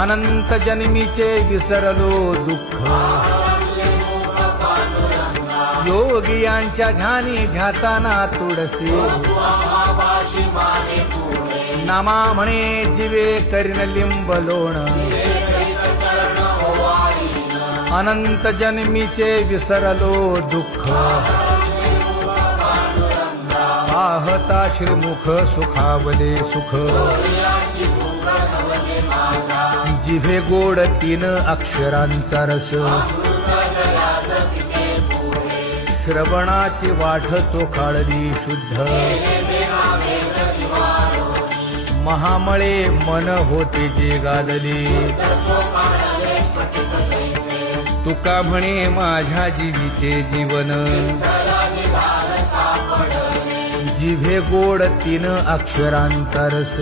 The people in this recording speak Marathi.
अनंत जन्मीचे विसरलो दुःख योगियांच्या ध्यानी ध्याताना तुळसी नामा म्हणे जीवे करीन लिंब लोण अनंत जन्मीचे विसरलो दुःख पाहता श्रीमुख सुखावले सुख जिभे गोड 3 अक्षरांचा रस श्रवणाची वाट चोखाळली शुद्ध महामळे मन होते जे गादली तुका म्हणे माझ्या जीवीचे जीवन जिभे गोड 3 अक्षरांचा रस